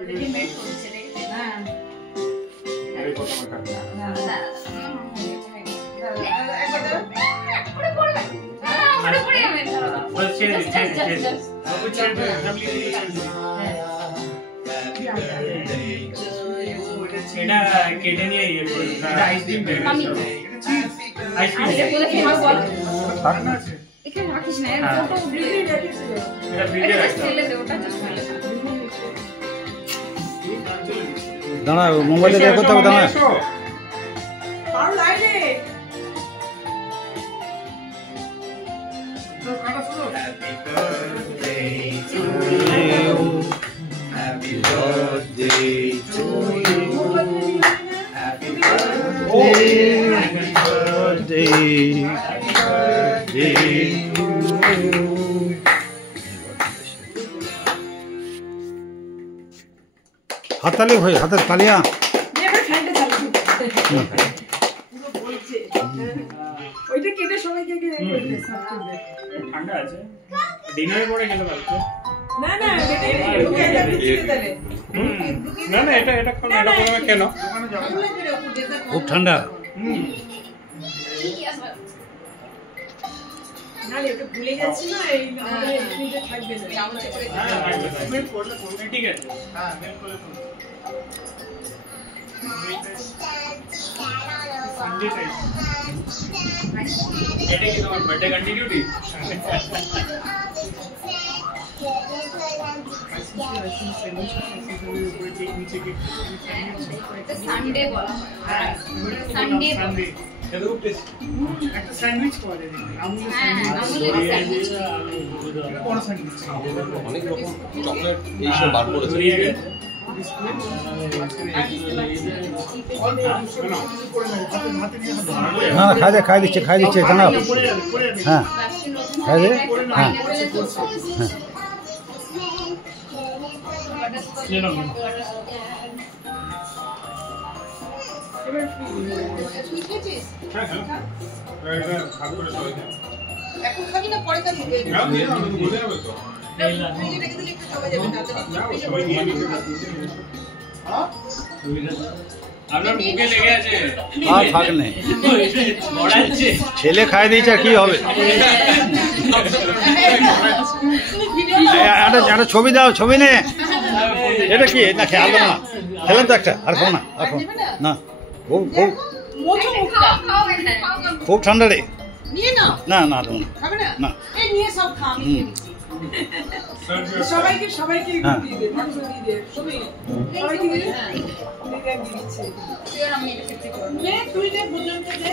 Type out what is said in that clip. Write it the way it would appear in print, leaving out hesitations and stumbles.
Readymade করছে রে না এই কথা আমার কাছে না পড়ে পড়ে পড়ে পড়ে আমি বস ছেড়ে ছেড়ে বাবু ছেড়ে এটা কেটে নিয়ে ইয়ে করে এটা আইসক্রিম দেবে আইসক্রিম আরে বলে ফেমাস বল কারণ আছে এখানে রাখিস না ফটো ভিডিও রাখিস এটা ভিডিও রাখতে ফেলে দে ওটা জাস্ট ফেলে দাঁড়াও মোবাইলে দেখো তো দাঁড়াও আর লাইনে Happy birthday to you. Happy birthday to you. হাততালি ভাই হাতের তালিয়া এবার ফ্যানটা চালু বলছে ওইটা কেটে সবাইকে করবে সাফ করবে ঠান্ডা আছে ডিনারে পরে গেলে ভালো না না এটা ওকে এটা দিতে দেবে না না এটা এটা কোন এটা প্রথমে কেন খুব ঠান্ডা না রে ওটা ভুলে যাচ্ছি না এই আমাদের এখানে থাকবে না চামচে করে মেল করলে ঠিক আছে হ্যাঁ মেল করলে সানডে টাইম এটা কি তোমার বার্থডে কন্টিনিউটি সানডে বলা হয় সানডে একটা স্যান্ডউইচ পাওয়া যায় আমুলের স্যান্ডউইচ এটা কোন স্যান্ডউইচ অনেক রকম চকলেট এইসব বার করেছে না না খাই দিচ্ছে দাঁড়াও হ্যাঁ খাই দে হ্যাঁ এখন খাবি না পরে খাবি ফ্রিজে রেখে দিলে একটু সবাই যাবে আপনার মুখে লেগে আছে আর থাক নেই ছেলে খাই দিয়েছে আর কি হবে একটা ছবি দাও ছবি নে এটা কি না খেয়াল না খেলাম তো একটা আর খাও না না খুব খুব মোচো মুখটা খুব ঠান্ডা রে নিয়ে না না না না খাবে না না এই নিয়ে সব খা আমি খেয়ে নিচ্ছি সবাইকে হ্যাঁ। দিয়ে দে মাংস দিয়ে দে সবাইকে দিয়ে দে দিচ্ছে তুই আর আমি এটা খেতে করব তুই যে পর্যন্ত দে